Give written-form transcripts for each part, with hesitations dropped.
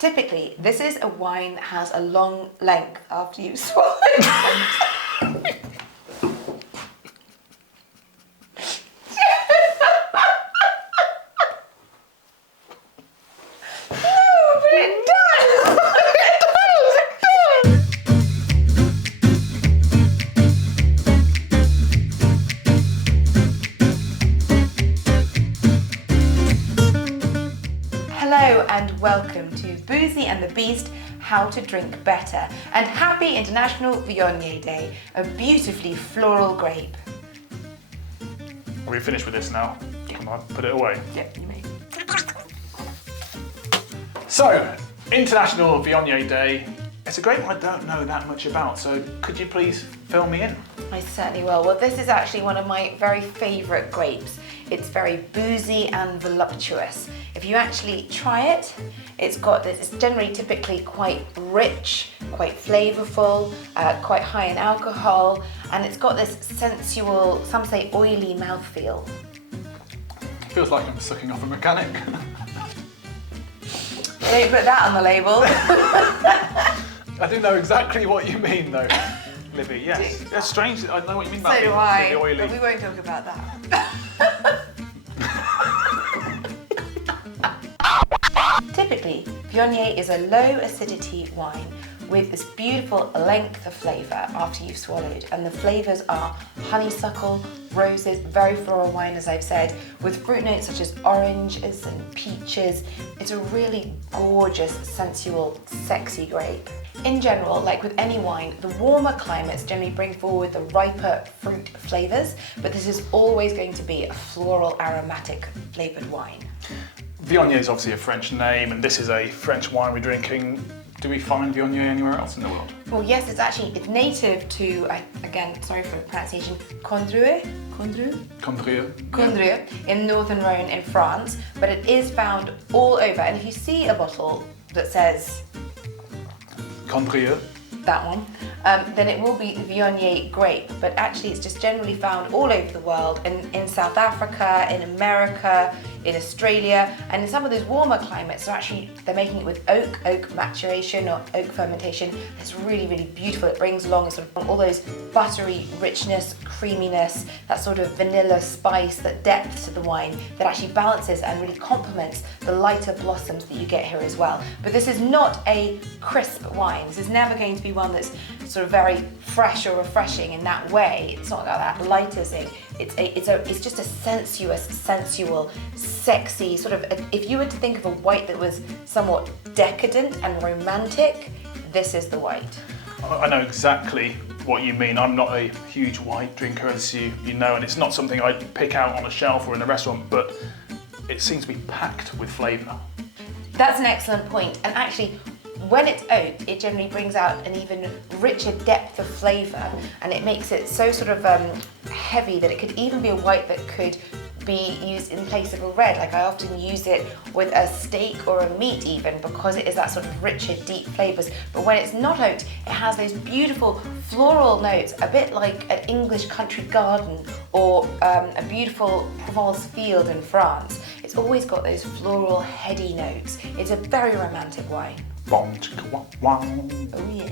Typically, this is a wine that has a long length after you've swallowed. Hello and welcome to Boozy and the Beast, How to Drink Better, and happy International Viognier Day, a beautifully floral grape. Are we finished with this now? Can I put it away? Yep, you may. So, International Viognier Day. It's a grape I don't know that much about, so could you please fill me in? I certainly will. Well, this is actually one of my very favourite grapes. It's very boozy and voluptuous. If you actually try it, it's generally typically quite rich, quite flavourful, quite high in alcohol, and it's got this sensual, some say oily mouthfeel. Feels like I'm sucking off a mechanic. Don't put that on the label. I do know exactly what you mean though, Libby, yes. That's strange, I know what you mean about So do I, the oily. but we won't talk about that. Typically, Viognier is a low acidity wine with this beautiful length of flavour after you've swallowed, and the flavours are honeysuckle, roses, very floral wine as I've said, with fruit notes such as oranges and peaches. It's a really gorgeous, sensual, sexy grape. In general, like with any wine, the warmer climates generally bring forward the riper fruit flavours, but this is always going to be a floral, aromatic flavoured wine. Viognier is obviously a French name, and this is a French wine we're drinking. Do we find Viognier anywhere else in the world? Well, yes, it's native to, again, sorry for the pronunciation, Condrieu in northern Rhone in France, but it is found all over. And if you see a bottle that says Condrieu, that one, then it will be Viognier grape, but actually it's just generally found all over the world, in South Africa, in America, in Australia, and in some of those warmer climates, they're making it with oak maturation or oak fermentation. It's really, really beautiful. It brings along sort of all those buttery richness, creaminess, that sort of vanilla spice, that depth to the wine that actually balances and really complements the lighter blossoms that you get here as well. But this is not a crisp wine. This is never going to be one that's sort of very fresh or refreshing in that way. It's not got that lighter thing. It's just a sensuous, sensual, sexy sort of. If you were to think of a white that was somewhat decadent and romantic, this is the white. I know exactly what you mean. I'm not a huge white drinker, as you know, and it's not something I'd pick out on a shelf or in a restaurant, but it seems to be packed with flavour. That's an excellent point, and actually, when it's oaked, it generally brings out an even richer depth of flavour, and it makes it so sort of heavy that it could even be a white that could be used in place of a red. Like I often use it with a steak or a meat even, because it is that sort of richer, deep flavours. But when it's not oaked, it has those beautiful floral notes, a bit like an English country garden or a beautiful Provence field in France. It's always got those floral, heady notes. It's a very romantic wine. Oh yeah.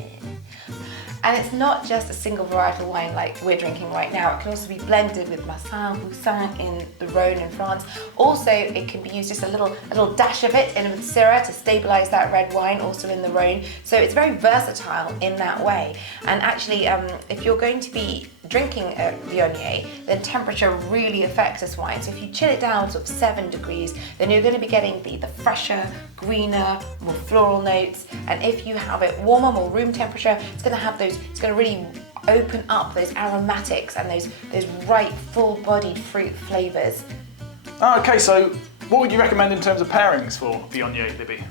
And it's not just a single varietal wine like we're drinking right now. It can also be blended with Massin, Boussin in the Rhone in France. Also, it can be used just a little dash of it in with Syrah to stabilise that red wine, also in the Rhone. So it's very versatile in that way. And actually, if you're going to be drinking a Viognier, then temperature really affects this wine. So if you chill it down sort of 7 degrees, then you're going to be getting the fresher, greener, more floral notes. And if you have it warmer, more room temperature, it's going to really open up those aromatics and those ripe, full-bodied fruit flavours. Okay, so what would you recommend in terms of pairings for Viognier, Libby?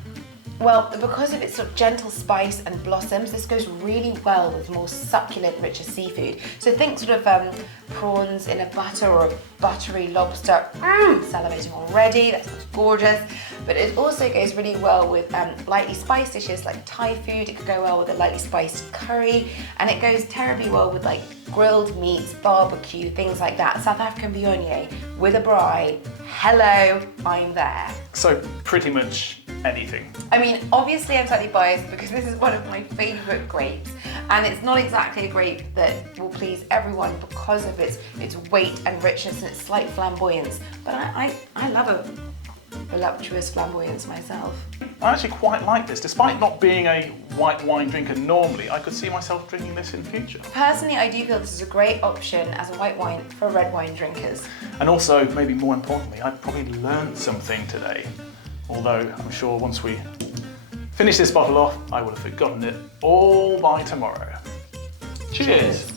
Well, because of its sort of gentle spice and blossoms, this goes really well with more succulent, richer seafood. So think sort of prawns in a butter or a buttery lobster. Salivating already, that sounds gorgeous. But it also goes really well with lightly spiced dishes like Thai food. It could go well with a lightly spiced curry, and it goes terribly well with like grilled meats, barbecue, things like that. South African Viognier with a braai. Hello, I'm there. So pretty much anything. I mean, obviously I'm slightly biased because this is one of my favourite grapes, and it's not exactly a grape that will please everyone because of its weight and richness and its slight flamboyance, but I love a voluptuous flamboyance myself. I actually quite like this. Despite not being a white wine drinker normally, I could see myself drinking this in future. Personally, I do feel this is a great option as a white wine for red wine drinkers. And also, maybe more importantly, I probably learned something today. Although I'm sure once we finish this bottle off, I will have forgotten it all by tomorrow. Cheers.